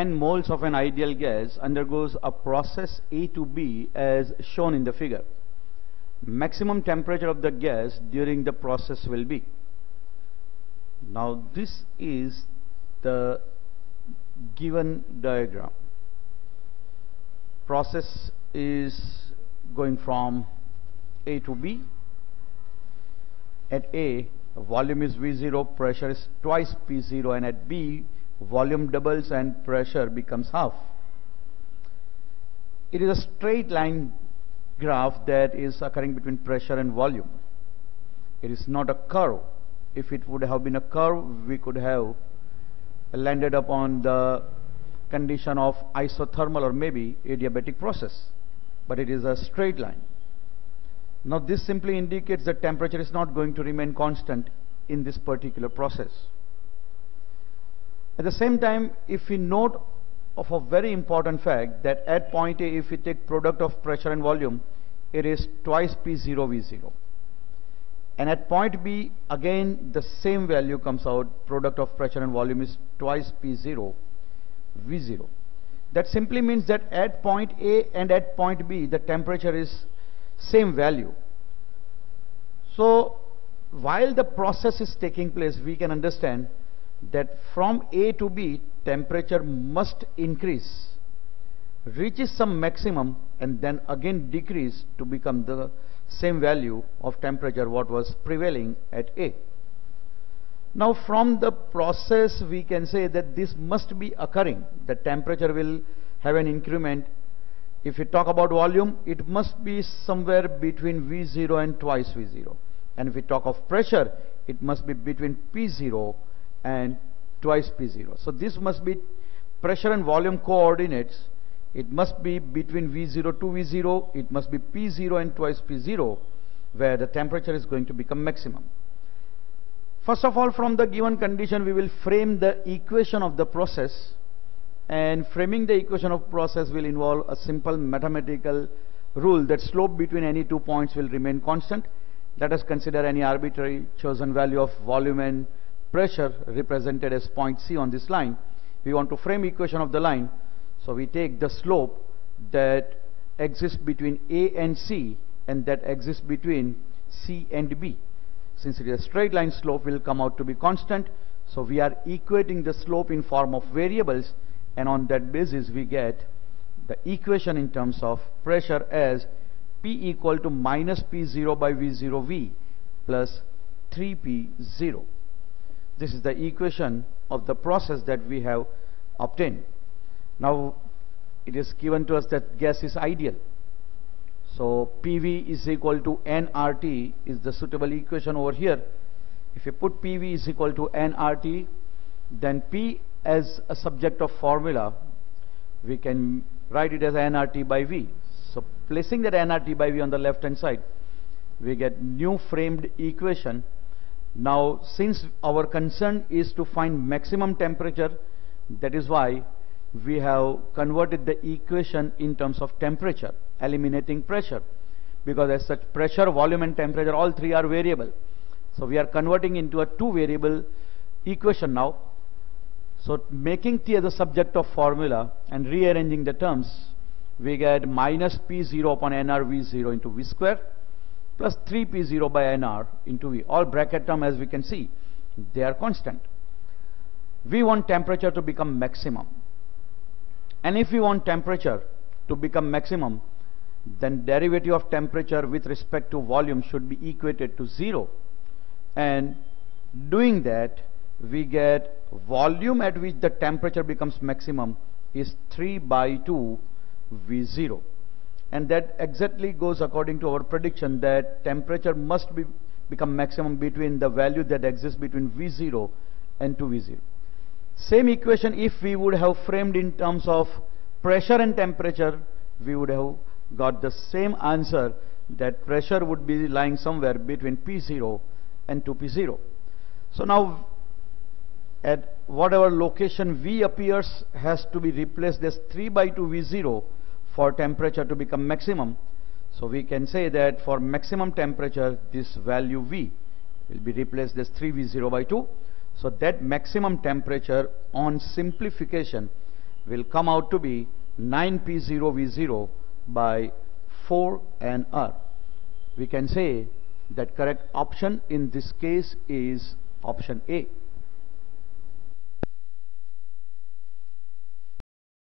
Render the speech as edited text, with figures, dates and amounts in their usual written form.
n moles of an ideal gas undergoes a process A to B as shown in the figure. Maximum temperature of the gas during the process will be. Now this is the given diagram. Process is going from A to B. At A, volume is V0, pressure is twice P0, and at B, volume doubles and pressure becomes half. It is a straight line graph that is occurring between pressure and volume. It is not a curve. If it would have been a curve, we could have landed upon the condition of isothermal or maybe adiabatic process, but it is a straight line. Now this simply indicates that temperature is not going to remain constant in this particular process. At the same time, if we note of a very important fact that at point A, if we take product of pressure and volume, it is twice P0 V0. And at point B, again the same value comes out, product of pressure and volume is twice P0 V0. That simply means that at point A and at point B, the temperature is same value. So while the process is taking place, we can understand that from A to B, temperature must increase, reaches some maximum, and then again decrease to become the same value of temperature what was prevailing at A. Now from the process we can say that this must be occurring. The temperature will have an increment. If we talk about volume, it must be somewhere between V0 and twice V0. And if we talk of pressure, it must be between P0 and twice P0. So this must be pressure and volume coordinates. It must be between V0 to V0. It must be P0 and twice P0, where the temperature is going to become maximum. First of all, from the given condition, we will frame the equation of the process. And framing the equation of process will involve a simple mathematical rule that slope between any 2 points will remain constant. Let us consider any arbitrary chosen value of volume and pressure represented as point C on this line. We want to frame equation of the line, so we take the slope that exists between A and C and that exists between C and B. Since it is a straight line, slope will come out to be constant, so we are equating the slope in form of variables, and on that basis we get the equation in terms of pressure as P equal to minus P0 by V0V plus 3P0. This is the equation of the process that we have obtained. Now it is given to us that gas is ideal. So PV is equal to nRT is the suitable equation over here. If you put PV is equal to nRT, then P as a subject of formula, we can write it as nRT by V. So placing that nRT by V on the left hand side, we get new framed equation. Now since our concern is to find maximum temperature, that is why we have converted the equation in terms of temperature, eliminating pressure, because as such pressure, volume and temperature, all three are variable. So we are converting into a two variable equation now. So making T as a subject of formula and rearranging the terms, we get minus P0 upon nR V0 into V square plus 3P0 by nR into V. All bracket term, as we can see, they are constant. We want temperature to become maximum. And if we want temperature to become maximum, then derivative of temperature with respect to volume should be equated to 0. And doing that, we get volume at which the temperature becomes maximum is 3 by 2 V0. And that exactly goes according to our prediction that temperature must become maximum between the value that exists between V0 and 2V0. Same equation, if we would have framed in terms of pressure and temperature, we would have got the same answer, that pressure would be lying somewhere between P0 and 2P0. So now at whatever location V appears has to be replaced as 3 by 2 V0 for temperature to become maximum. So we can say that for maximum temperature, this value V will be replaced as 3V0 by 2. So that maximum temperature on simplification will come out to be 9P0V0 by 4 nR. We can say that correct option in this case is option A.